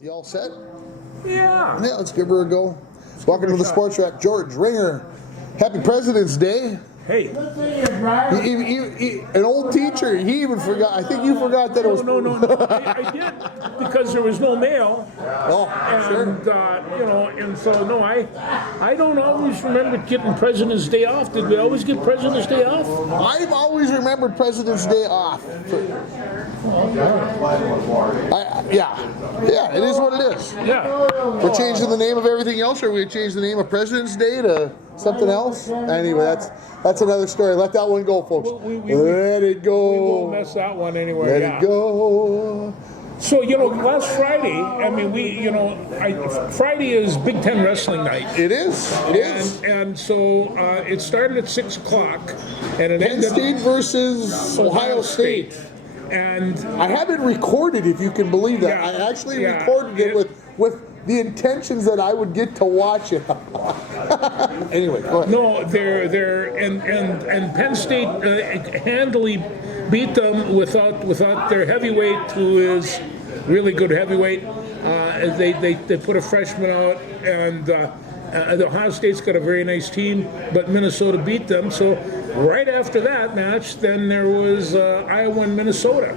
You all set? Yeah. Yeah, let's give her a go. Welcome to the Sports Rack. George Ringer. Happy President's Day. Hey. An old teacher, he even forgot. I think you forgot that it was. No. I did because there was no mail. Oh, sure. And so no, I don't always remember getting President's Day off. Did we always get President's Day off? I've always remembered President's Day off. Yeah, it is what it is. Yeah. We're changing the name of everything else, or we change the name of President's Day to something else? Anyway, that's another story. Let that one go, folks. Let it go. We won't mess that one anyway. Let it go. So, last Friday, Friday is Big Ten Wrestling Night. It is. And so it started at 6 o'clock. And it Penn ended State versus Ohio State. And I have it recorded, if you can believe that. Yeah, I actually recorded it with the intentions that I would get to watch it. Anyway, go ahead. No, and Penn State handily beat them without their heavyweight, who is really good heavyweight. They put a freshman out, and the Ohio State's got a very nice team, but Minnesota beat them. So right after that match, then there was Iowa and Minnesota.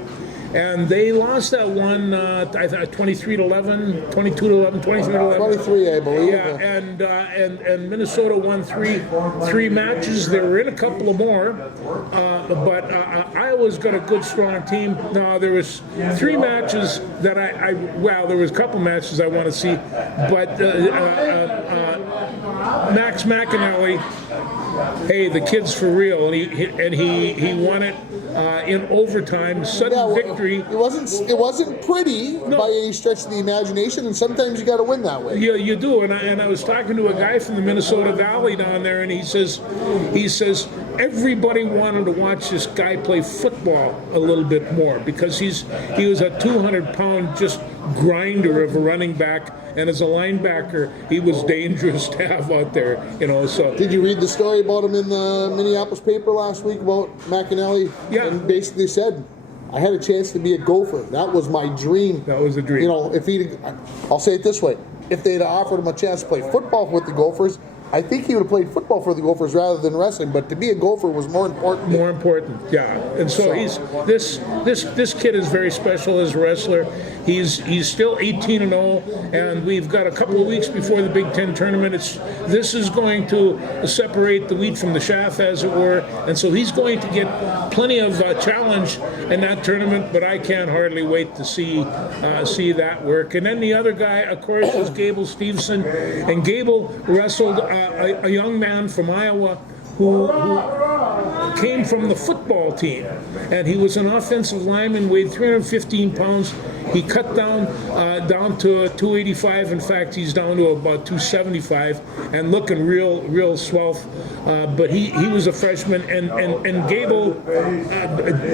And they lost that one, I thought 23-11, 22-11, 23-11. 23, I believe. Yeah, and Minnesota won three matches. They were in a couple of more, but Iowa's got a good, strong team. Now there was 3 matches that there was a couple matches I want to see, but Max McAnally, hey, the kid's for real, and he won it in overtime, sudden victory. It wasn't pretty by any stretch of the imagination, and sometimes you got to win that way. Yeah, you do. And I was talking to a guy from the Minnesota Valley down there, and he says everybody wanted to watch this guy play football a little bit more because he was a 200-pound just grinder of a running back, and as a linebacker, he was dangerous to have out there. So did you read the story about him in the Minneapolis paper last week about McAnally? Yeah. And basically said, I had a chance to be a Gopher. That was my dream. That was a dream. I'll say it this way: if they'd offered him a chance to play football with the Gophers, I think he would have played football for the Gophers rather than wrestling. But to be a Gopher was more important. More important, yeah. And so this kid is very special as a wrestler. He's still 18-0, and we've got a couple of weeks before the Big Ten tournament. This is going to separate the wheat from the chaff, as it were, and so he's going to get plenty of challenge in that tournament. But I can't hardly wait to see that work. And then the other guy, of course, is Gable Steveson, and Gable wrestled a young man from Iowa who came from the football team, and he was an offensive lineman, weighed 315 pounds. He cut down to 285. In fact, he's down to about 275 and looking real swell. But he was a freshman, and Gable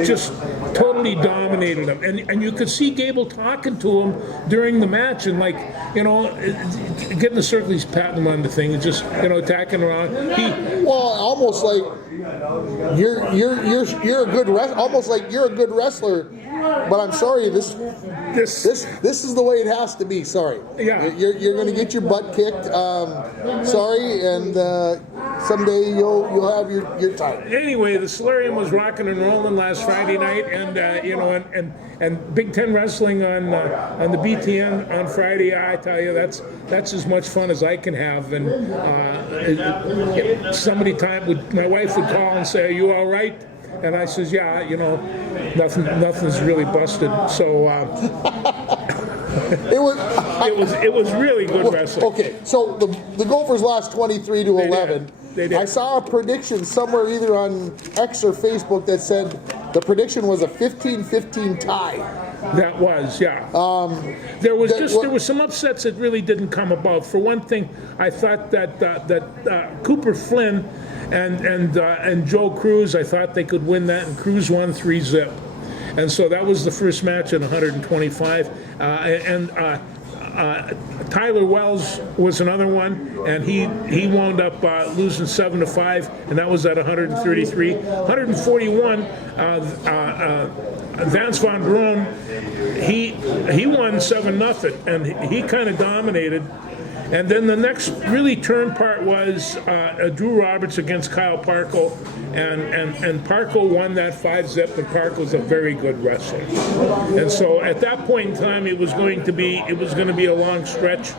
just totally dominated him. And you could see Gable talking to him during the match, and getting the circle, he's patting him on the thing, and just attacking around. Almost like you're a good almost like you're a good wrestler, but I'm sorry, this is the way it has to be. Sorry, yeah, you're going to get your butt kicked. Sorry, and someday you'll have your time. Anyway, the Solarium was rocking and rolling last Friday night, and and Big Ten wrestling on the BTN on Friday. I tell you, that's as much fun as I can have. And my wife would call and say, "Are you all right?" And I says, "Yeah, nothing's really busted." So it was really good wrestling. Okay, so the Gophers lost 23-11. They did. I saw a prediction somewhere either on X or Facebook that said the prediction was a 15-15 tie. That was, yeah. There was some upsets that really didn't come about. For one thing, I thought that Cooper Flynn and Joe Cruz, I thought they could win that, and Cruz won 3-0. And so that was the first match at 125. Tyler Wells was another one, and he wound up losing 7-5, and that was at 133. 141, Vance Van Broen, he won 7-0, and he kind of dominated. And then the next really turn part was Drew Roberts against Kyle Parko, and Parko won that 5-zip, and Parko's a very good wrestler. And so at that point in time, it was going to be a long stretch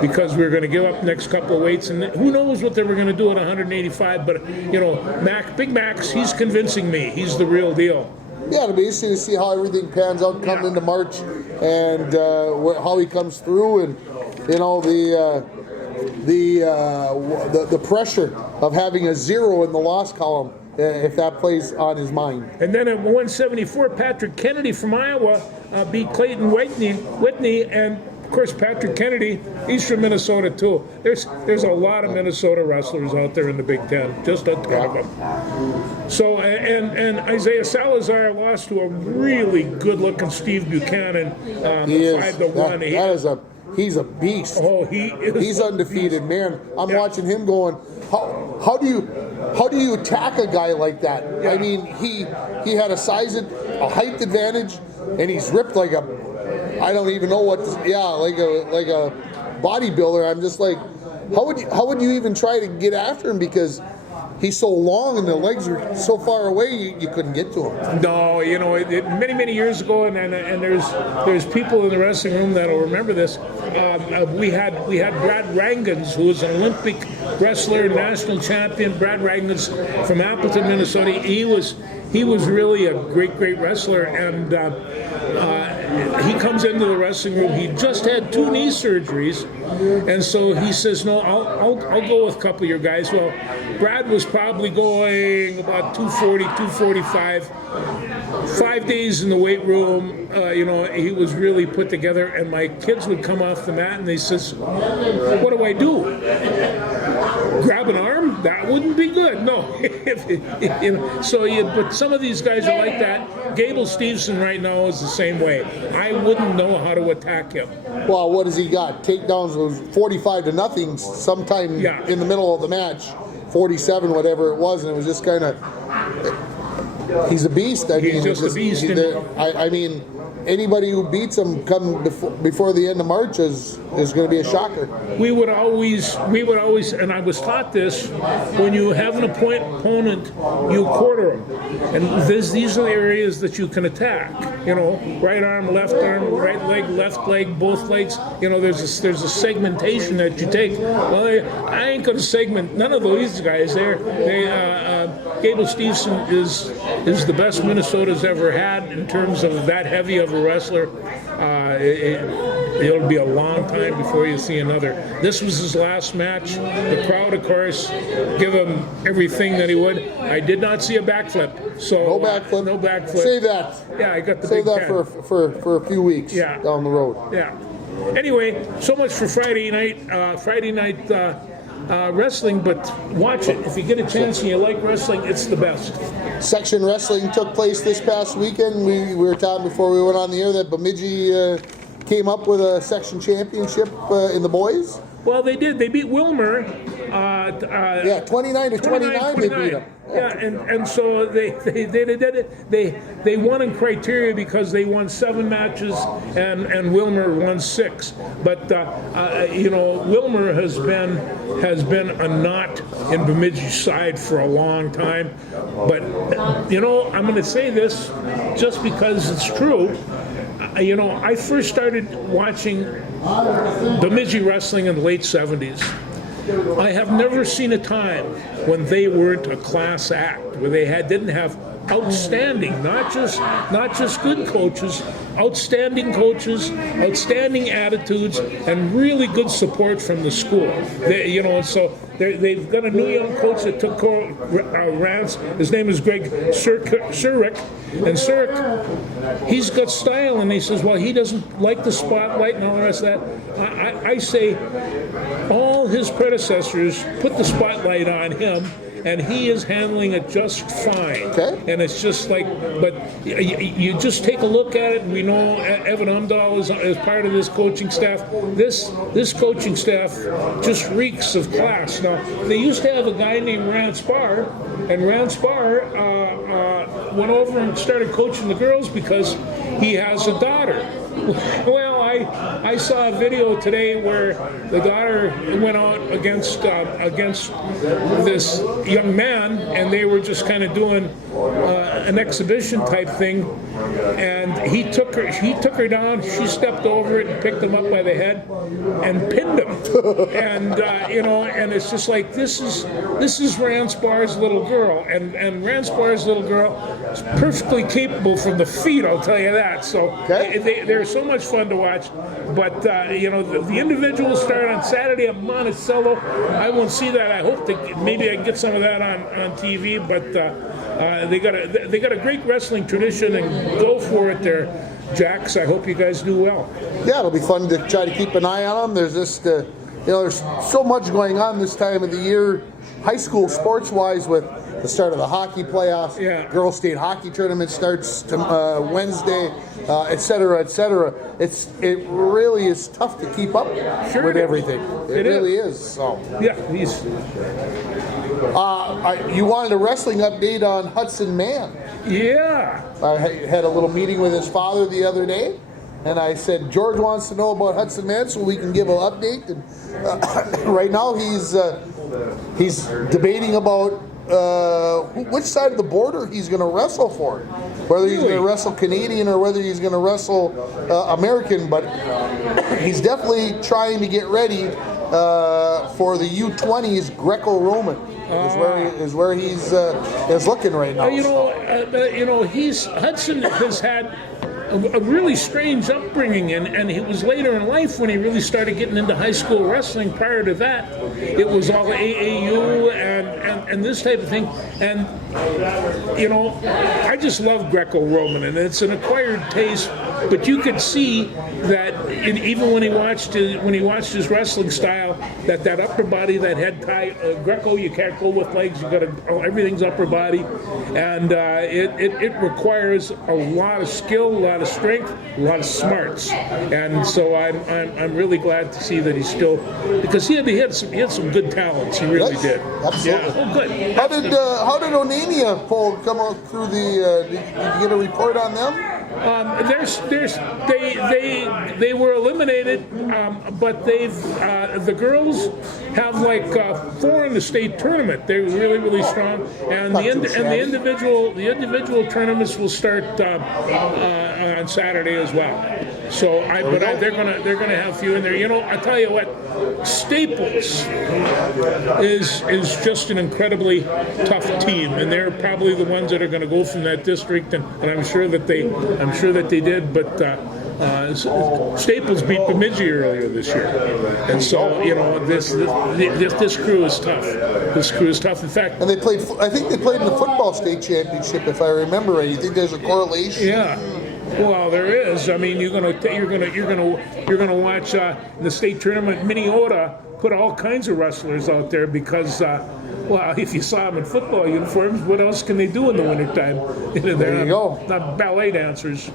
because we were going to give up next couple of weights, and who knows what they were going to do at 185. But Big Max, he's convincing me he's the real deal. Yeah, it'll be interesting to see how everything pans out coming into March, and how he comes through, and the pressure of having a 0 in the loss column, if that plays on his mind. And then at 174, Patrick Kennedy from Iowa beat Clayton Whitney, and of course Patrick Kennedy, he's from Minnesota too. There's a lot of Minnesota wrestlers out there in the Big Ten, just a ton of them. So and Isaiah Salazar lost to a really good-looking Steve Buchanan, He is 5-1. He's a beast. Oh, he's undefeated, man. I'm watching him going. How do you attack a guy like that? Yeah. I mean, he had a height advantage, and he's ripped like a, I don't even know what. Like a bodybuilder. I'm just like, how would you even try to get after him, because he's so long and the legs are so far away, you couldn't get to him. No, many years ago, and there's people in the wrestling room that'll remember this. We had Brad Rangans, who was an Olympic wrestler, national champion. Brad Rangans from Appleton, Minnesota. He was really a great wrestler, and he comes into the wrestling room. He just had 2 knee surgeries, and so he says, "No, I'll go with a couple of your guys." Well, Brad was probably going about 240, 245. 5 days in the weight room, he was really put together, and my kids would come off the mat and they says, "What do I do? Grab an arm? That wouldn't be good." No. But some of these guys are like that. Gable Steveson right now is the same way. I wouldn't know how to attack him. Well, what has he got? Takedowns was 45-0 sometime in the middle of the match, 47, whatever it was, and it was just kind of. He's a beast. He's just a beast. I mean, anybody who beats him come before the end of March is going to be a shocker. We would always, and I was taught this: when you have an opponent, you quarter them, and these are the areas that you can attack. Right arm, right leg, left leg, both legs. There's a segmentation that you take. Well, I ain't going to segment none of these guys. Gable Steveson is the best Minnesota's ever had in terms of that heavy of a wrestler. It'll be a long time before you see another. This was his last match. The crowd, of course, give him everything that he would. I did not see a backflip. So no backflip. No backflip. Save that. Yeah, I got the Save Big that Ten. for a few weeks down the road. Yeah. Anyway, so much for Friday night. Wrestling, but watch it. If you get a chance and you like wrestling, it's the best. Section wrestling took place this past weekend. We were talking before we went on the air that Bemidji came up with a section championship in the boys. Well, they did. They beat Wilmer. 29-29 they beat them. Yeah, and so they did it. They won in criteria because they won 7 matches and Wilmer won 6. But Wilmer has been a knot in Bemidji's side for a long time. But I'm going to say this just because it's true. I first started watching Bemidji wrestling in the late 70s. I have never seen a time when they weren't a class act, where they didn't have outstanding, not just good coaches, outstanding attitudes, and really good support from the school. They've got a new young coach that took Rance. His name is Greg Surik. And Surik, he's got style, and he says, well, he doesn't like the spotlight and all the rest of that. I say all his predecessors put the spotlight on him, and he is handling it just fine. Okay. And it's just like, but you just take a look at it, and we know Evan Umdahl is part of this coaching staff. This coaching staff just reeks of class. Now, they used to have a guy named Rand Spar, and Rand Spar went over and started coaching the girls because he has a daughter. Well, I saw a video today where the daughter went out against this young man, and they were just kind of doing an exhibition type thing, and he took her down. She stepped over it and picked him up by the head and pinned him. And and it's just like, this is Rand Spar's little girl, and Rand Spar's little girl is perfectly capable from the feet, I'll tell you that. So they're so much fun to watch. But the individuals start on Saturday at Monticello. I won't see that. I hope that maybe I can get some of that on TV. But they got a great wrestling tradition, and go for it there, Jacks. I hope you guys do well. Yeah, it'll be fun to try to keep an eye on them. There's just there's so much going on this time of the year, high school sports-wise, with the start of the hockey playoffs. Yeah. Girls State hockey tournament starts Wednesday, et cetera, et cetera. It really is tough to keep up with everything. It really is. So yeah, you wanted a wrestling update on Hudson Mann. Yeah. I had a little meeting with his father the other day, and I said, George wants to know about Hudson Mann so we can give an update. And right now he's debating about which side of the border he's going to wrestle for, whether he's going to wrestle Canadian or whether he's going to wrestle American. But he's definitely trying to get ready for the U20s Greco-Roman. Is where he's is looking right now. Hudson has had a really strange upbringing, and it was later in life when he really started getting into high school wrestling. Prior to that, it was all AAU and this type of thing. And I just love Greco-Roman, and it's an acquired taste. But you could see that even when he watched his wrestling style, that upper body, that head tie, Greco, you can't go with legs. You got to, everything's upper body, and it requires a lot of skill, a lot of strength, a lot of smarts. And so I'm really glad to see that he's still, because he had some good talents. He really did. Absolutely. Yeah. Oh, good. How did Onania Paul come out through the? Did you get a report on them? They were eliminated, but the girls have like 4 in the state tournament. They're really strong, and the individual tournaments will start on Saturday as well. So they're gonna have a few in there. I tell you what, Staples is just an incredibly tough team, and they're probably the ones that are going to go from that district, and I'm sure that they did. But Staples beat Bemidji earlier this year, and so this crew is tough. This crew is tough. In fact, and I think they played in the football state championship, if I remember right. You think there's a correlation? Yeah. Well, there is. I mean, you're gonna watch the state tournament. Minnesota put all kinds of wrestlers out there because, if you saw them in football uniforms, what else can they do in the wintertime? There you go. Not ballet dancers.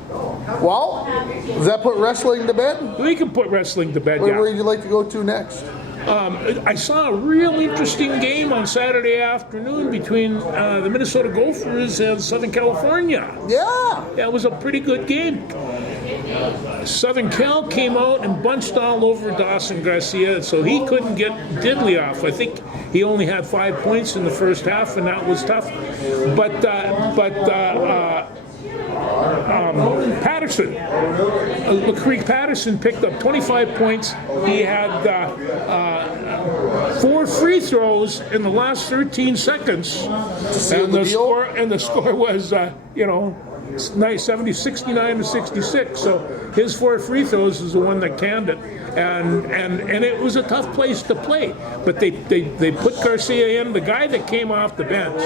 Well, does that put wrestling to bed? We can put wrestling to bed. Where would you like to go to next? I saw a real interesting game on Saturday afternoon between the Minnesota Gophers and Southern California. Yeah. It was a pretty good game. Southern Cal came out and bunched all over Dawson Garcia, so he couldn't get Diddley off. I think he only had 5 points in the first half, and that was tough. But Patterson, LaCreek Patterson picked up 25 points. He had 4 free throws in the last 13 seconds, and the score was, 69 to 66. So his 4 free throws is the one that canned it, and it was a tough place to play. But they put Garcia in. The guy that came off the bench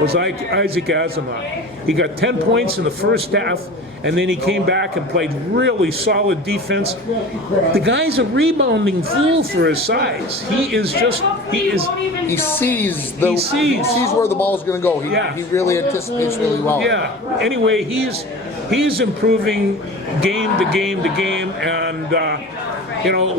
was Isaac Asimov. He got 10 points in the first half, and then he came back and played really solid defense. The guy's a rebounding fool for his size. He sees where the ball's going to go. He really anticipates really well. Yeah. Anyway, he's improving game to game to game, and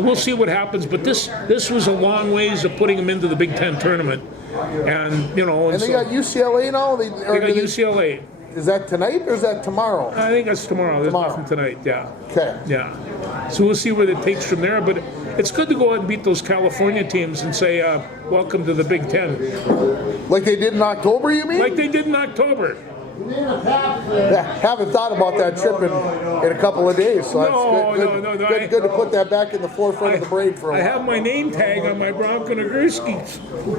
we'll see what happens. But this was a long ways of putting him into the Big Ten tournament, and they got UCLA now. They got UCLA. Is that tonight or is that tomorrow? I think that's tomorrow. There's nothing tonight. Yeah. Okay. Yeah. So we'll see where it takes from there. But it's good to go out and beat those California teams and say, welcome to the Big Ten. Like they did in October, you mean? Like they did in October. Haven't thought about that trip in a couple of days, so that's good to put that back in the forefront of the brain for a while. I have my name tag on my Bronco Nagurski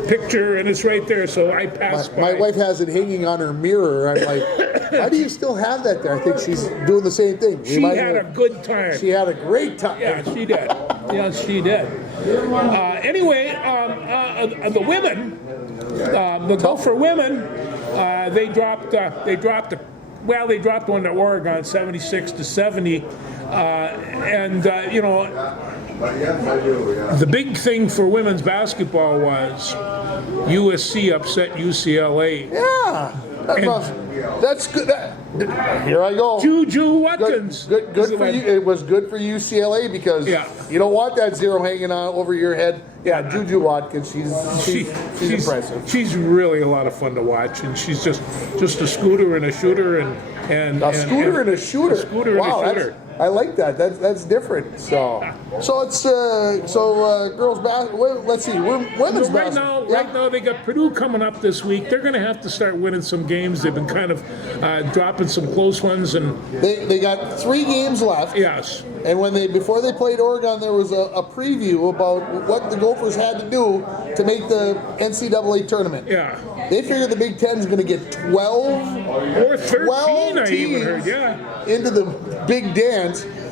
picture, and it's right there, so I passed by. My wife has it hanging on her mirror. I'm like, why do you still have that there? I think she's doing the same thing. She had a good time. She had a great time. Yeah, she did. Yes, she did. Anyway, the women, the Gopher women, they dropped one to Oregon 76 to 70, the big thing for women's basketball was USC upset UCLA. Yeah, that's good. Here I go. Juju Watkins. Good for you. It was good for UCLA because you don't want that zero hanging on over your head. Yeah, Juju Watkins. She's impressive. She's really a lot of fun to watch, and she's just a scooter and a shooter and a scooter and a shooter. Wow, and a shooter. I like that. That's different. So it's girls basketball. Let's see. We're women's basketball. Right now they got Purdue coming up this week. They're going to have to start winning some games. They've been kind of dropping some close ones, and they got 3 games left. Yes. And before they played Oregon, there was a preview about what the Gophers had to do to make the NCAA tournament. Yeah. They figured the Big Ten is going to get 12 or 13. I even heard. Yeah. Into the Big Dance.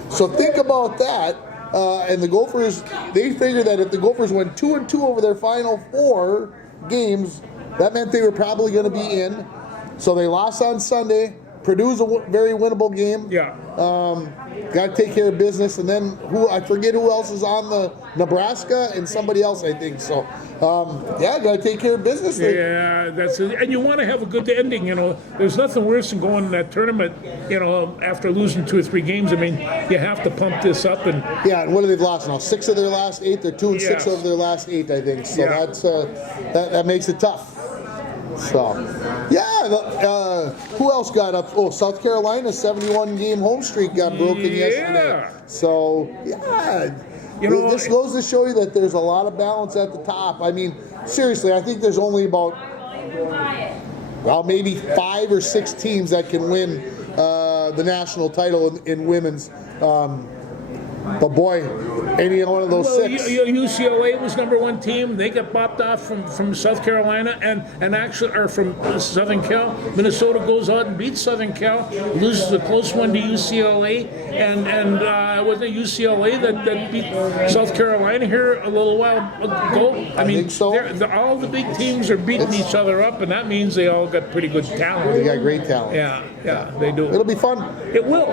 So think about that. And the Gophers, they figured that if the Gophers went 2-2 over their final 4 games, that meant they were probably going to be in. So they lost on Sunday. Purdue's a very winnable game. Yeah. Got to take care of business, and then I forget who else is on the Nebraska and somebody else, I think. So, got to take care of business. Yeah, that's it. And you want to have a good ending. There's nothing worse than going in that tournament. After losing 2 or 3 games. I mean, you have to pump this up and. Yeah, and what have they lost now? 6 of their last 8. They're 2-6 of their last 8, I think. So that's that makes it tough. So, who else got up? Oh, South Carolina's 71-game home streak got broken yesterday. So, this goes to show you that there's a lot of balance at the top. I mean, seriously, I think there's only about, maybe 5 or 6 teams that can win the national title in women's. But boy, any one of those 6. UCLA was #1 team. They got bopped off from South Carolina and from Southern Cal. Minnesota goes out and beats Southern Cal, loses a close one to UCLA, and wasn't it UCLA that beat South Carolina here a little while ago? I mean, think so. All the big teams are beating each other up, and that means they all got pretty good talent. They got great talent. Yeah, they do. It'll be fun. It will.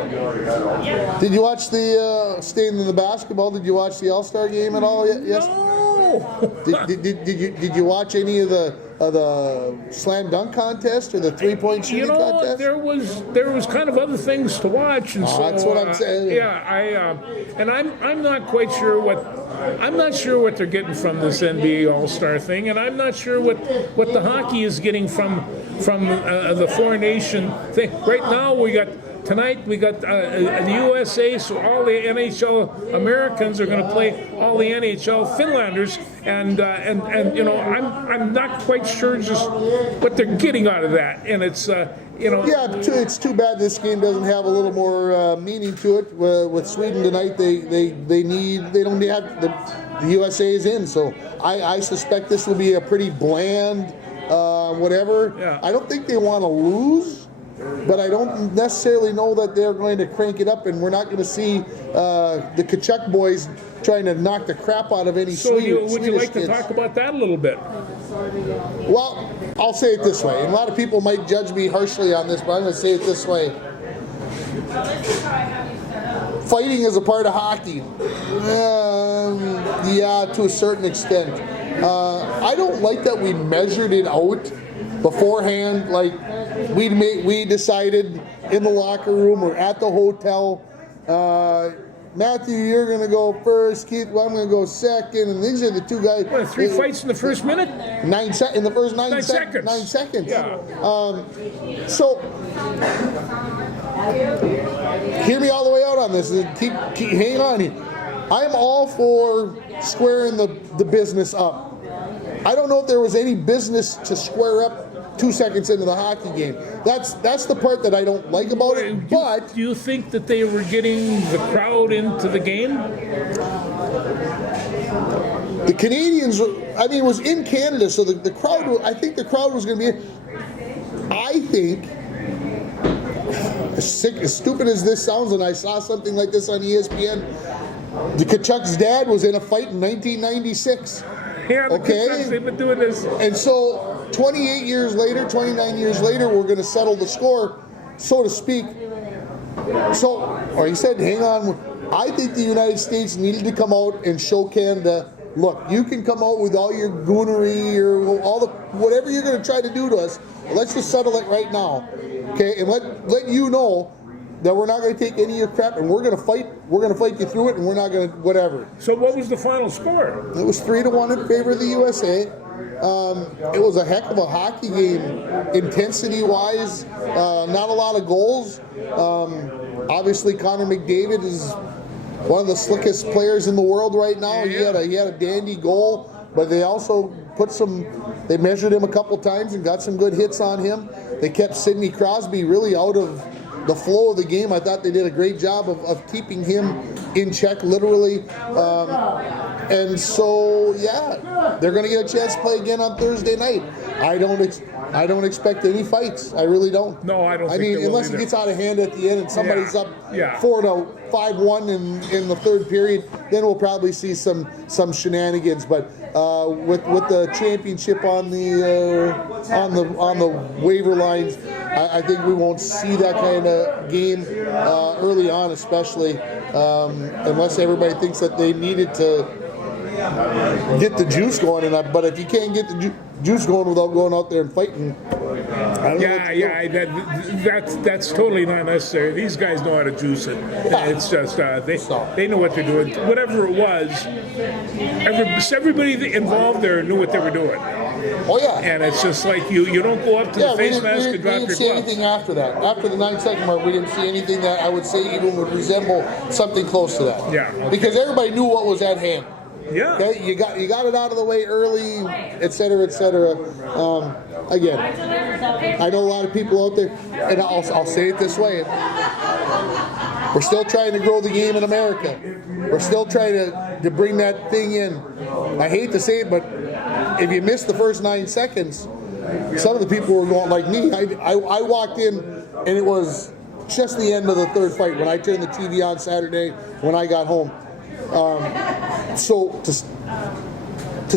Did you watch staying in the basketball? Did you watch the All-Star game at all? Yes. No. Did you watch any of the slam dunk contest or the 3-point shooting contest? There was kind of other things to watch, and so that's what I'm saying. I'm not quite sure I'm not sure what they're getting from this NBA All-Star thing, and I'm not sure what the hockey is getting from the 4-nation thing. Right now Tonight we got the USA, so all the NHL Americans are going to play all the NHL Finlanders, and I'm not quite sure just what they're getting out of that, and it's it's too bad this game doesn't have a little more meaning to it. With Sweden tonight, they don't have the USA is in, so I suspect this will be a pretty bland whatever. Yeah. I don't think they want to lose. but I don't necessarily know that they're going to crank it up, and we're not going to see the Kachuk boys trying to knock the crap out of any So would you Swedish like to kids. talk about that a little bit? Well, I'll say it this way, and a lot of people might judge me harshly on this, but I'm going to say it this way. Fighting is a part of hockey. Yeah, to a certain extent. I don't like that we measured it out beforehand. Like we decided in the locker room or at the hotel. Matthew, you're going to go first. Keith, well, I'm going to go second. And these are the two guys. What, 3 fights in the first minute? In the first 9 seconds. 9 seconds. Yeah. So, hear me all the way out on this. Keep hang on here. I'm all for squaring the business up. I don't know if there was any business to square up 2 seconds into the hockey game. That's the part that I don't like about it. But do you think that they were getting the crowd into the game? the Canadians, I mean, it was in Canada, so the crowd. I think the crowd was going to be. I think, as stupid as this sounds, and I saw something like this on ESPN. The Kachuk's dad was in a fight in 1996. Yeah, the Okay. Kachucks, they've been doing this. And so 28 years later, 29 years later, we're going to settle the score, so to speak. Or he said, hang on, I think the United States needed to come out and show Canada, look, you can come out with all your goonery or all the whatever you're going to try to do to us, let's just settle it right now. Okay, and let you know that we're not going to take any of your crap, and we're going to fight you through it, and we're not going to whatever. So what was the final score? It was 3-1 in favor of the USA. It was a heck of a hockey game, intensity-wise. Not a lot of goals. Obviously, Connor McDavid is one of the slickest players in the world right now. Yeah. He had a dandy goal, but they also they measured him a couple times and got some good hits on him. They kept Sidney Crosby really out of the flow of the game. I thought they did a great job of keeping him in check, literally. And so, yeah, they're going to get a chance to play again on Thursday night. I don't expect any fights. I really don't. No, I don't. I mean, unless it gets out of hand at the end and somebody's up 4-5-1 in the third period, then we'll probably see some shenanigans. But with the championship on the waiver lines, I think we won't see that kind of game early on, especially unless everybody thinks that they needed to get the juice going. But if you can't get the juice going without going out there and fighting, I don't know what to do. That's totally not necessary. These guys know how to juice it. It's just they know what they're doing. Whatever it was, everybody involved there knew what they were doing. Oh yeah. And it's just like you don't go up to the face mask and drop we didn't your see gloves. anything after that. After the 9-second mark, we didn't see anything that I would say even would resemble something close to that. Yeah. Okay. Because everybody knew what was at hand. Yeah. Okay? You got it out of the way early, et cetera, et cetera. Again, I know a lot of people out there, and I'll say it this way. We're still trying to grow the game in America. We're still trying to bring that thing in. I hate to say it, but if you miss the first 9 seconds, some of the people were going like me. I walked in, and it was just the end of the third fight when I turned the TV on Saturday when I got home. So to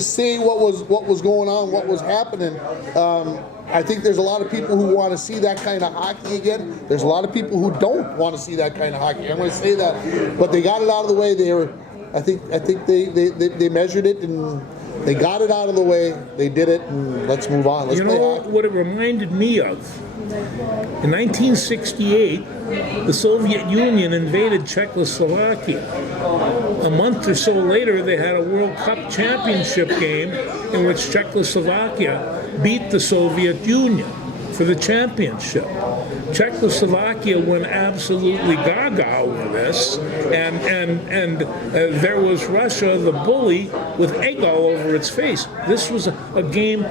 say what was going on, what was happening, I think there's a lot of people who want to see that kind of hockey again. There's a lot of people who don't want to see that kind of hockey. I'm going to say that, but they got it out of the way. I think they measured it and they got it out of the way. They did it, and let's move on. Let's play hockey. What it reminded me of? In 1968, the Soviet Union invaded Czechoslovakia. A month or so later, they had a World Cup championship game in which Czechoslovakia beat the Soviet Union for the championship. Czechoslovakia went absolutely gaga over this, and there was Russia, the bully, with egg all over its face. This was a game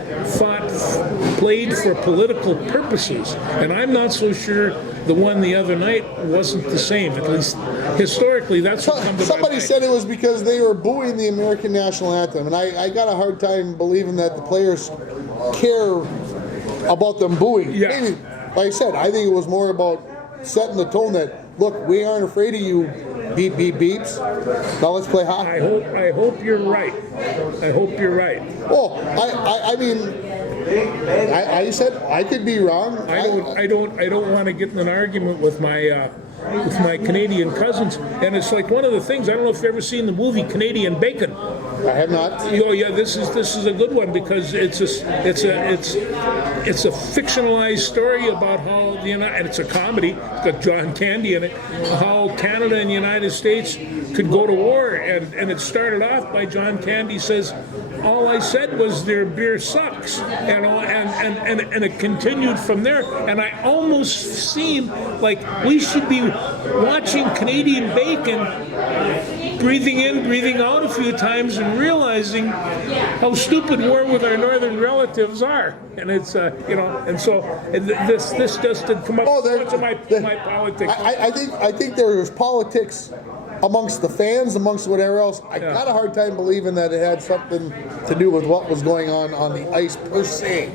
played for political purposes, and I'm not so sure the one the other night wasn't the same. At least historically, that's what comes to my Somebody mind. said it was because they were booing the American national anthem, and I got a hard time believing that the players care about them booing. Yeah. like I said, I think it was more about setting the tone that, look, we aren't afraid of you beep, beep, beeps. Now let's play hockey. I hope you're right. I hope you're right. Oh, I mean, I said I could be wrong. I don't want to get in an argument with my Canadian cousins. And it's like one of the things. I don't know if you've ever seen the movie Canadian Bacon. I have not. Oh yeah, this is a good one because it's a fictionalized story about how and it's a comedy. It's got John Candy in it. How Canada and the United States could go to war, and it started off by John Candy says, "All I said was their beer sucks," and it continued from there. And I almost seem like we should be watching Canadian Bacon, breathing in, breathing out a few times, and realizing how stupid war with our northern relatives are. And it's and so this just did come up to my politics. I think there was politics amongst the fans, amongst whatever else. I got a hard time believing that it had something to do with what was going on the ice per se.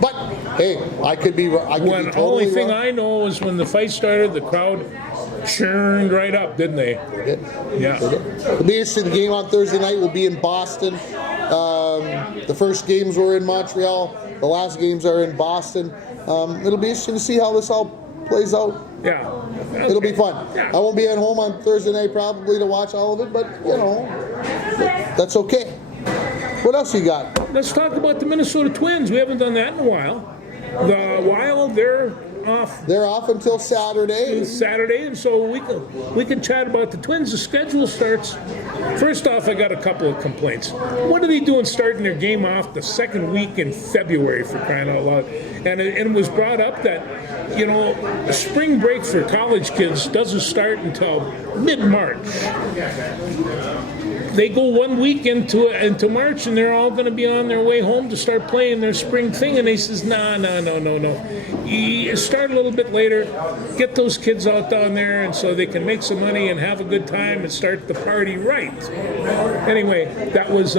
But hey, I could be wrong. The only thing I know is when the fight started, the crowd churned right up, didn't they? They did. Yeah. They did. It'll be interesting. The game on Thursday night will be in Boston. The first games were in Montreal. The last games are in Boston. It'll be interesting to see how this all plays out. Yeah. Okay. It'll be fun. Yeah. I won't be at home on Thursday night probably to watch all of it, but that's okay. What else you got? Let's talk about the Minnesota Twins. We haven't done that in a while. The Wild, they're off. They're off until Saturday. And so we can chat about the Twins. The schedule starts. First off, I got a couple of complaints. What are they doing starting their game off the second week in February, for crying out loud? And it was brought up that spring break for college kids doesn't start until mid-March. They go 1 week into March, and they're all going to be on their way home to start playing their spring thing. And they says, no. You start a little bit later, get those kids out down there, and so they can make some money and have a good time and start the party right. Anyway, that was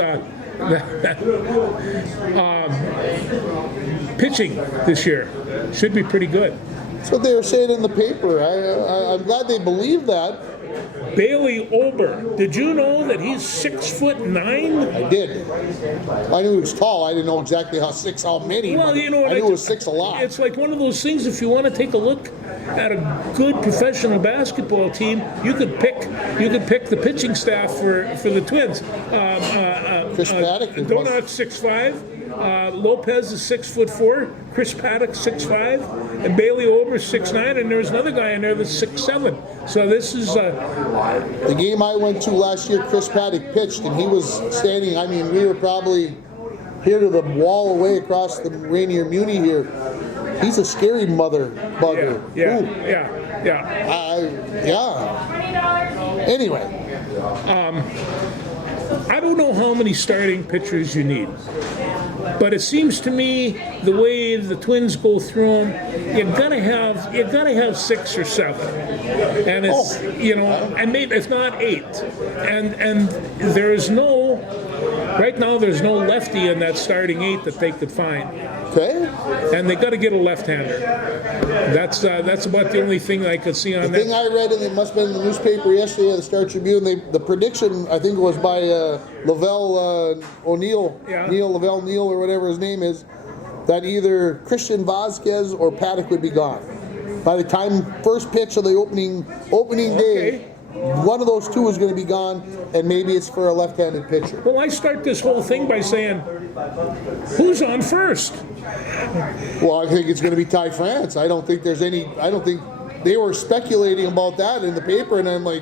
pitching this year should be pretty good. That's what they were saying in the paper. I'm glad they believe that. Bailey Ober. Did you know that he's 6'9"? I did. I knew he was tall. I didn't know exactly how many. Well, I knew it was 6 a lot. It's like one of those things. If you want to take a look at a good professional basketball team, you could pick the pitching staff for the Twins. Chris Paddock. Donut 6'5". Lopez is 6'4", Chris Paddock 6'5", and Bailey Ober 6'9", and there's another guy in there that's 6'7". So this is the game I went to last year. Chris Paddock pitched, and he was standing. I mean, we were probably here to the wall away across the Rainier Muni here. He's a scary mother bugger. Yeah. Anyway. I don't know how many starting pitchers you need, but it seems to me the way the Twins go through them, you gotta have 6 or 7, and it's and maybe if not 8, and there's no right now there's no lefty in that starting 8 that they could find. Okay. And they got to get a left-hander. That's about the only thing I could see on that. The thing I read, and it must have been in the newspaper yesterday, the Star Tribune, the prediction, I think it was by Lavelle O'Neill, Neil Lavelle Neal or whatever his name is, that either Christian Vasquez or Paddock would be gone. By the time first pitch of the opening day, one of those two is going to be gone, and maybe it's for a left-handed pitcher. Well, I start this whole thing by saying, who's on first? Well, I think it's going to be Ty France. I don't think they were speculating about that in the paper, and I'm like,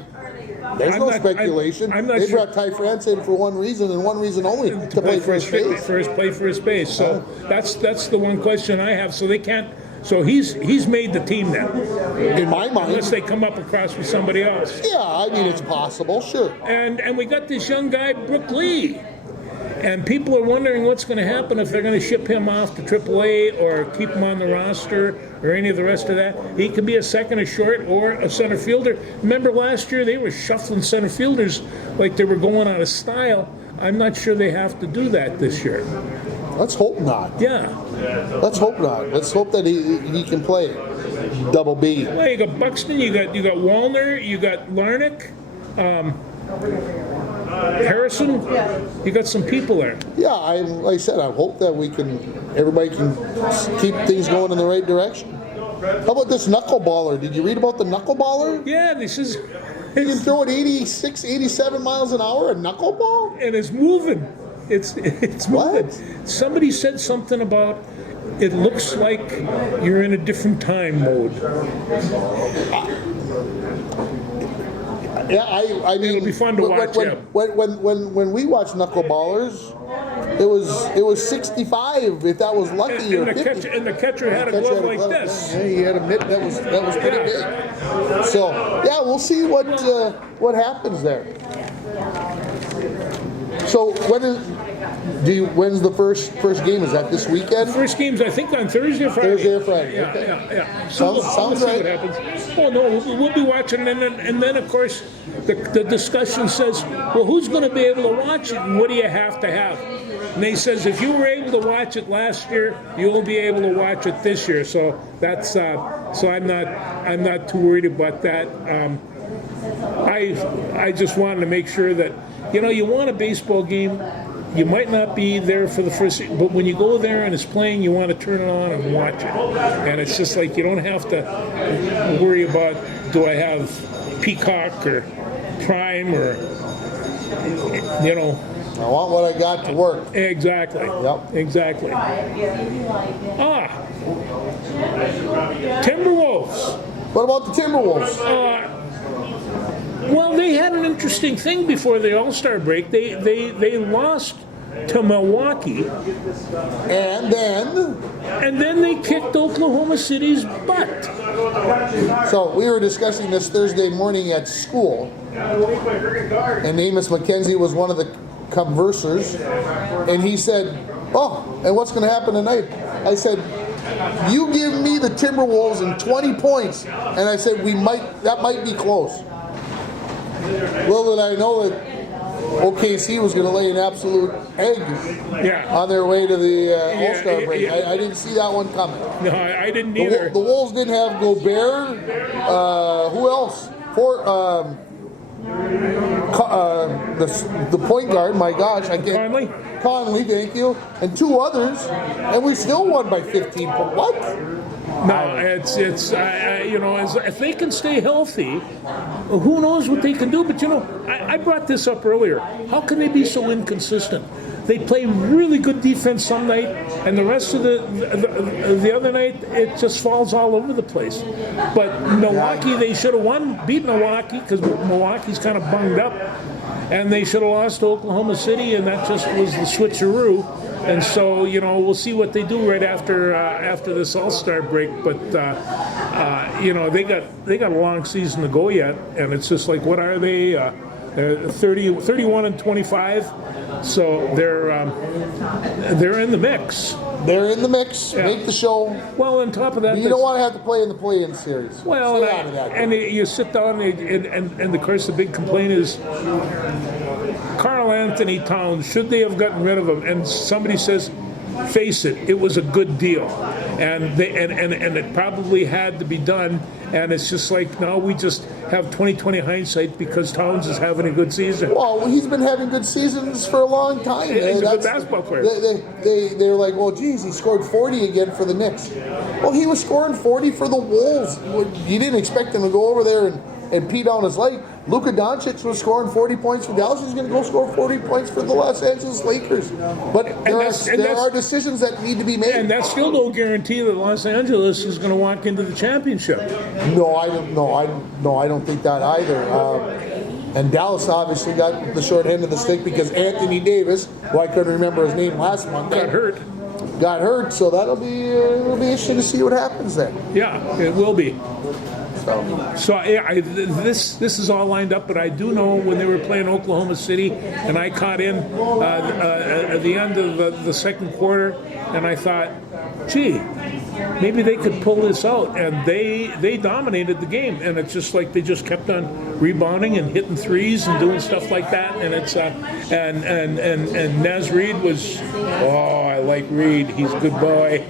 there's no speculation. They brought Ty France in for one reason and one reason only, to play first base. Play first base. So that's the one question I have. So they can't. So he's made the team then. In my mind. Unless they come up across with somebody else. Yeah, I mean, it's possible, sure. And we got this young guy, Brook Lee. And people are wondering what's going to happen if they're going to ship him off to AAA or keep him on the roster or any of the rest of that. He could be a second, a short, or a center fielder. Remember last year they were shuffling center fielders like they were going out of style. I'm not sure they have to do that this year. Let's hope not. Yeah. Let's hope not. Let's hope that he can play double B. Well, you got Buxton, you got Wallner, you got Larnick, Harrison. You got some people there. Yeah, like I said, I hope that everybody can keep things going in the right direction. How about this knuckleballer? Did you read about the knuckleballer? Yeah, this is. He can throw it 86, 87 miles an hour, a knuckleball? And it's moving. It's moving. What? Somebody said something about it looks like you're in a different time mode. Yeah, I mean, It'll be fun to watch, yeah. when we watch knuckleballers, it was 65 if that was lucky, or 50. And the catcher had a glove like this. Yeah, he had a mitt that was pretty big. So yeah, we'll see what happens there. So when's the first game? Is that this weekend? First game's, I think, on Thursday or Friday. Thursday or Friday. Yeah, Okay. yeah. So Sounds we'll see right. what happens. Oh no, we'll be watching, and then of course the discussion says, well, who's going to be able to watch it, and what do you have to have? And they says if you were able to watch it last year, you'll be able to watch it this year. So that's so I'm not too worried about that. I just wanted to make sure that you want a baseball game. You might not be there for the first, but when you go there and it's playing, you want to turn it on and watch it. And it's just like you don't have to worry about, do I have Peacock or Prime or, I want what I got to work. Exactly. Yep. Exactly. Timberwolves. What about the Timberwolves? Well, they had an interesting thing before the All-Star break. They lost to Milwaukee, And then they kicked Oklahoma City's butt. so we were discussing this Thursday morning at school, and Amos McKenzie was one of the conversers, and he said, "Oh, and what's going to happen tonight?" I said, "You give me the Timberwolves and 20 points," and I said, that might be close. Little did I know that OKC was going to lay an absolute egg on their way to the All-Star break. Yeah. I didn't see that one coming. No, I didn't either. The Wolves didn't have Gobert. Who else? The point guard. My gosh, I can't. Conley, thank you, and two others, and we still won by 15 points. What? No, it's if they can stay healthy, who knows what they can do? But I brought this up earlier. How can they be so inconsistent? They play really good defense some night, and the rest of the other night it just falls all over the place. But Milwaukee, they should have beat Milwaukee because Milwaukee's kind of bunged up, and they should have lost to Oklahoma City, and that just was the switcheroo. And so, we'll see what they do right after this All-Star break. But they got a long season to go yet, and it's just like, what are they? 31 and 25. So they're in the mix. They're in the mix. Yeah. Make the show. Well, on top of that, You don't want to have to play in the play-in series. Well, Stay out of that. and you sit down, and of course the big complaint is Karl Anthony Towns. Should they have gotten rid of him? And somebody says, face it was a good deal, and it probably had to be done. And it's just like, now we just have 20/20 hindsight because Towns is having a good season. Well, he's been having good seasons for a long time. He's a good basketball player. They're like, well, geez, he scored 40 again for the Knicks. Well, he was scoring 40 for the Wolves. You didn't expect him to go over there and pee down his leg. Luka Doncic was scoring 40 points for Dallas. He's going to go score 40 points for the Los Angeles Lakers. But there are decisions that need to be made. And that's still no guarantee that Los Angeles is going to walk into the championship. No, I don't think that either. And Dallas obviously got the short end of the stick because Anthony Davis, who I couldn't remember his name last month, Got hurt. So it'll be interesting to see what happens then. Yeah, it will be. So This is all lined up, but I do know when they were playing Oklahoma City, and I caught in at the end of the second quarter, and I thought, gee, maybe they could pull this out. And they dominated the game, and it's just like they just kept on rebounding and hitting threes and doing stuff like that. And it's and Naz Reid was, I like Reid. He's a good boy.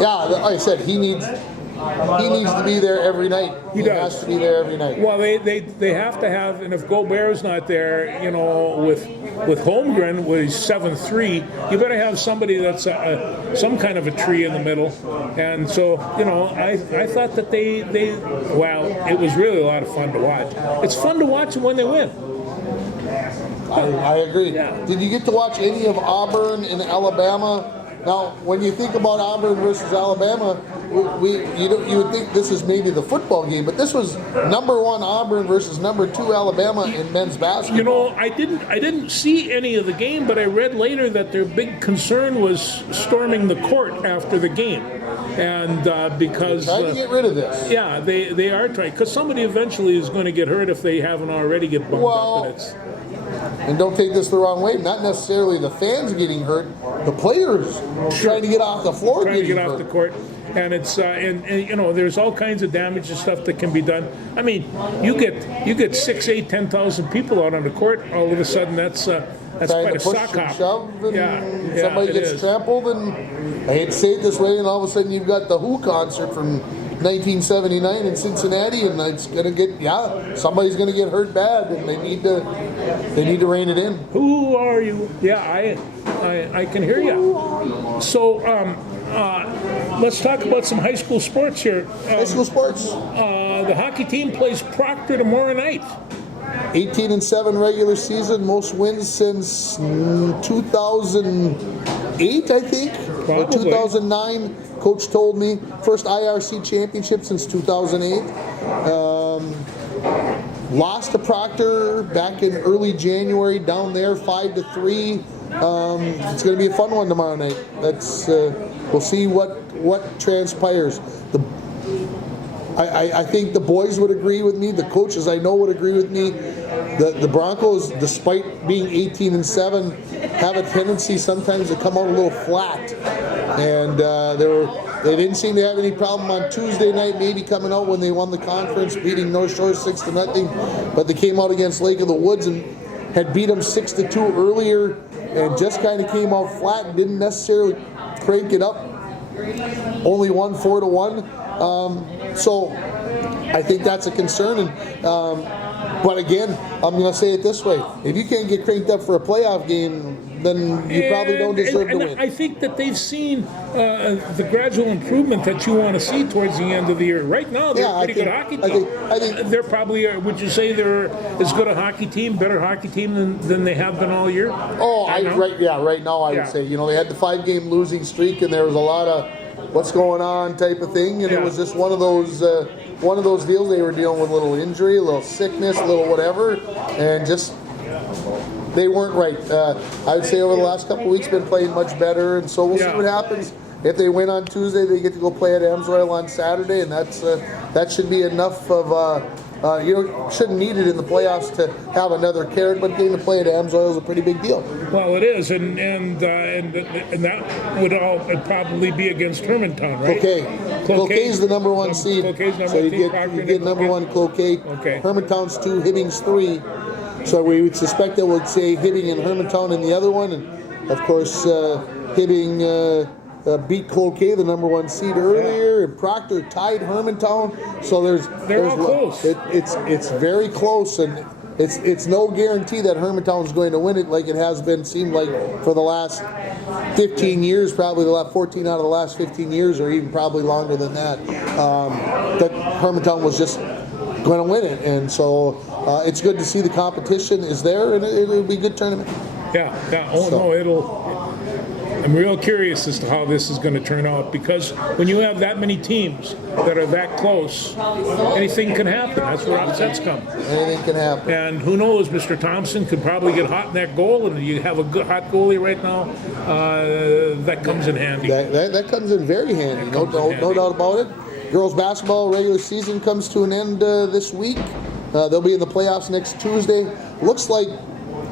Yeah, like I said, he needs to be there every night. He has to be there every night. Well, they have to have, and if Gobert's not there, with Holmgren, where he's 7'3", you better have somebody that's some kind of a tree in the middle. And so, I thought that it was really a lot of fun to watch. It's fun to watch them when they win. I agree. Yeah. Did you get to watch any of Auburn and Alabama? Now, when you think about Auburn versus Alabama, you would think this is maybe the football game, but this was number 1 Auburn versus number 2 Alabama in men's basketball. I didn't see any of the game, but I read later that their big concern was storming the court after the game, and because trying to get rid of this. Yeah, they are trying, because somebody eventually is going to get hurt if they haven't already get bumped up. And don't take this the wrong way, not necessarily the fans getting hurt, the players trying to get off the floor, trying to get hurt. off the court. And it's and there's all kinds of damage and stuff that can be done. I mean, you get 6, 8, 10,000 people out on the court. All of a sudden, that's quite a sock hop. Shove and somebody it gets is. trampled, and I hate to say it this way, and all of a sudden you've got the Who concert from 1979 in Cincinnati, and it's gonna get somebody's gonna get hurt bad, and they need to rein it in. Who are you? Yeah, I can hear you. So let's talk about some high school sports here. High school sports. The hockey team plays Proctor tomorrow night. 18-7 regular season, most wins since 2008, I think, or 2009. Coach told me first IRC championship since 2008. Lost to Proctor back in early January down there, 5-3. It's going to be a fun one tomorrow night. We'll see what transpires. I think the boys would agree with me. The coaches I know would agree with me. The Broncos, despite being 18-7, have a tendency sometimes to come out a little flat, and they didn't seem to have any problem on Tuesday night. Maybe coming out when they won the conference, beating North Shore 6-0, but they came out against Lake of the Woods and had beat them 6-2 earlier, and just kind of came out flat and didn't necessarily crank it up. Only won 4-1. So I think that's a concern. But again, I'm going to say it this way. If you can't get cranked up for a playoff game, then you probably don't deserve to win. I think that they've seen the gradual improvement that you want to see towards the end of the year. Right now, they're a pretty good hockey team. I think they're probably, would you say they're as good a hockey team, better hockey team than they have been all year? Oh, right now I would say. They had the 5-game losing streak, and there was a lot of what's going on type of thing, and it was just one of those deals. They were dealing with a little injury, a little sickness, a little whatever, and just they weren't right. I would say over the last couple of weeks been playing much better, and so we'll see what happens. If they win on Tuesday, they get to go play at Amsoil on Saturday, and that should be enough of shouldn't need it in the playoffs to have another carrot, but getting to play at Amsoil is a pretty big deal. Well, it is, and that would all probably be against Hermantown, right? Cloquet's the number 1 seed, so you get number 1 Cloquet. Okay. Hermantown's 2, Hibbing's 3. So we would suspect that we'll say Hibbing and Hermantown in the other one, and of course Hibbing beat Cloquet, the number 1 seed earlier, and Proctor tied Hermantown. So they're all close. It's very close, and it's no guarantee that Hermantown's going to win it like it has been seemed like for the last 15 years, probably the last 14 out of the last 15 years, or even probably longer than that. That Hermantown was just going to win it, and so it's good to see the competition is there, and it'll be a good tournament. Yeah. I'm real curious as to how this is going to turn out, because when you have that many teams that are that close, anything can happen. That's where upsets come. Anything can happen. And who knows, Mr. Thompson could probably get hot in that goal, and you have a good hot goalie right now. That comes in handy. That comes in very handy. No doubt about it. Girls basketball regular season comes to an end this week. They'll be in the playoffs next Tuesday. Looks like,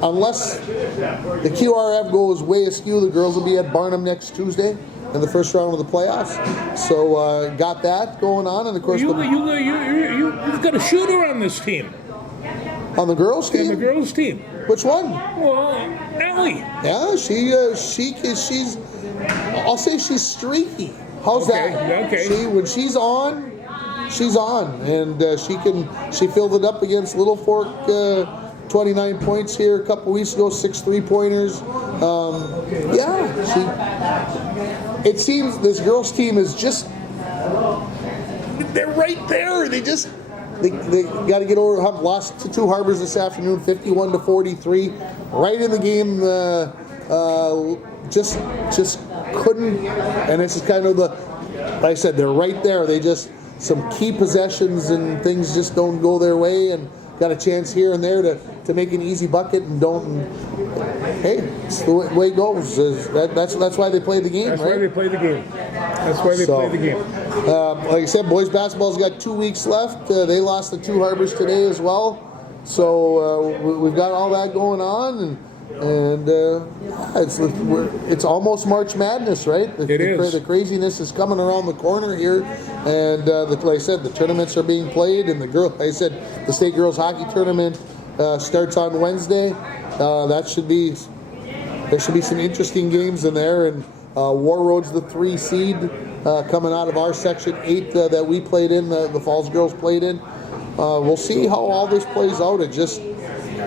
unless the QRF goes way askew, the girls will be at Barnum next Tuesday. in the first round of the playoffs. So got that going on, and of course You've got a shooter on this team. on the girls On the team. girls' team. Which one? Well, Allie. Yeah, she's. I'll say she's streaky. How's Okay, that? okay. When she's on, and she filled it up against Little Fork. 29 points here a couple weeks ago, 6 3-pointers. It seems this girls' team is just, they're right there. They got to get over the hump. Lost to 2 Harbors this afternoon, 51-43. Right in the game, just couldn't. And this is kind of like I said, they're right there. They just, some key possessions and things just don't go their way, and got a chance here and there to make an easy bucket and don't. And, hey, it's the way it goes. That's why they play the game, That's right? why they play the game. That's why they play the game. Like I said, boys basketball's got 2 weeks left. They lost to 2 Harbors today as well. So we've got all that going on, and it's almost March Madness, right? It is. The craziness is coming around the corner here, and like I said, the tournaments are being played, and the state girls hockey tournament starts on Wednesday. There should be some interesting games in there, and War Road's the 3 seed coming out of our section 8 that we played in, the Falls girls played in. We'll see how all this plays out.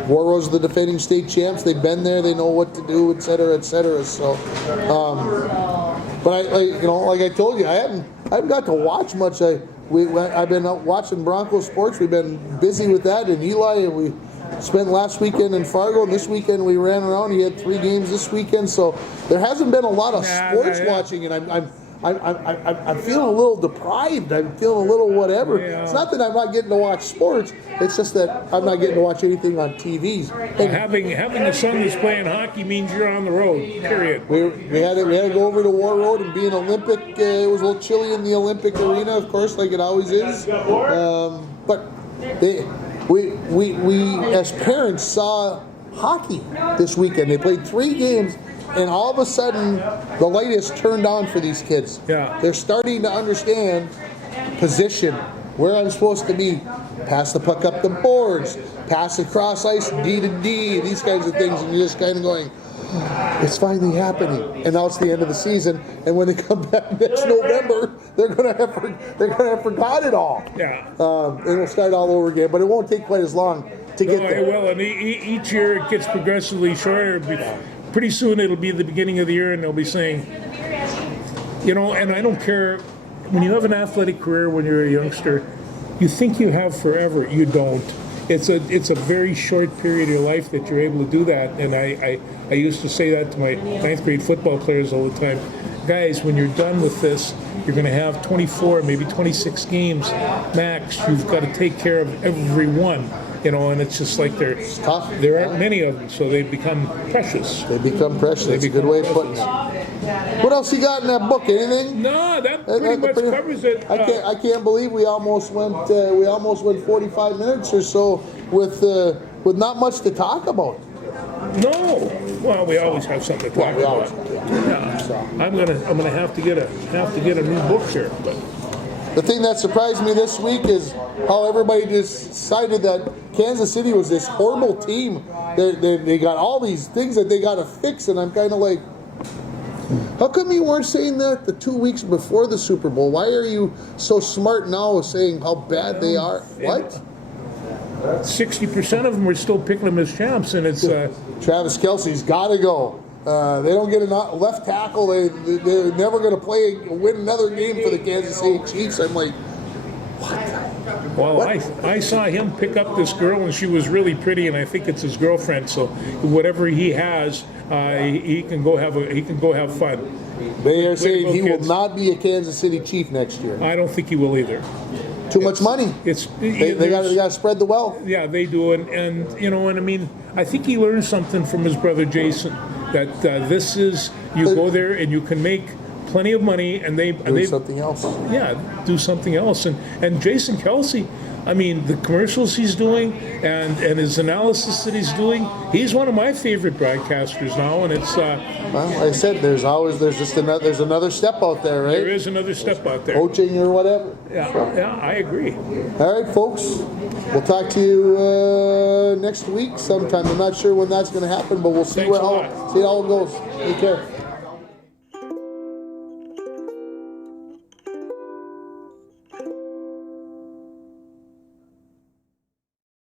War Road's the defending state champs. They've been there. They know what to do, et cetera, et cetera. So, but like I told you, I haven't got to watch much. I've been out watching Broncos sports. We've been busy with that in Eli, and we spent last weekend in Fargo, and this weekend we ran around. He had 3 games this weekend, so there hasn't been a lot of sports watching, and I'm feeling a little deprived. I'm feeling a little whatever. Yeah. It's not that I'm not getting to watch sports. It's just that I'm not getting to watch anything on TVs. And Having a son that's playing hockey means you're on the road. Period. we had to go over to War Road and be an Olympic. It was a little chilly in the Olympic arena, of course, like it always is. But we as parents saw hockey this weekend. They played 3 games. And all of a sudden, the light is turned on for these kids. Yeah. They're starting to understand position, where I'm supposed to be, pass the puck up the boards, pass across ice, D to D, these kinds of things. And you're just kind of going, it's finally happening. And now it's the end of the season. And when they come back next November, they're gonna have forgot it all. Yeah. And we'll start all over again. But it won't take quite as long to get No, there. it will, and each year it gets progressively shorter. Pretty soon it'll be the beginning of the year, and they'll be saying, and I don't care, when you have an athletic career when you're a youngster, you think you have forever. You don't. It's a very short period of your life that you're able to do that, and I used to say that to my 9th grade football players all the time. Guys, when you're done with this, you're going to have 24, maybe 26 games max. You've got to take care of every one. And it's just like tough. there aren't many of them, so they become precious. They become precious. That's a good way of putting it. What else you got in that book? Anything? No, that pretty much covers it. I can't believe we almost went 45 minutes or so with not much to talk about. No, well, we always have something to talk about. Yeah. I'm gonna have to get a new book here. But The thing that surprised me this week is how everybody decided that Kansas City was this horrible team. They got all these things that they got to fix, and I'm kind of like, how come you weren't saying that the 2 weeks before the Super Bowl? Why are you so smart now saying how bad they are? What? 60% of them are still picking them as champs, and it's Travis Kelce's got to go. They don't get a left tackle. They're never going to win another game for the Kansas City Chiefs. I'm like, what? well, I saw him pick up this girl, and she was really pretty, and I think it's his girlfriend. So whatever he has, he can go have fun. They are saying he will kids. not be a Kansas City Chief next year. I don't think he will either. Too much money. They got to spread the wealth. Yeah, they do, and I mean, I think he learned something from his brother Jason. That this is, you go there and you can make plenty of money, and they Something else. Yeah, do something else. And Jason Kelsey, I mean, the commercials he's doing and his analysis that he's doing, he's one of my favorite broadcasters now, and it's Well, like I said, there's another step out there, right? there is another step out there. Coaching or whatever. Yeah, I agree. All right, folks. We'll talk to you next week sometime. I'm not sure when that's going to happen, but we'll see Thanks a how lot. it all goes. Take care.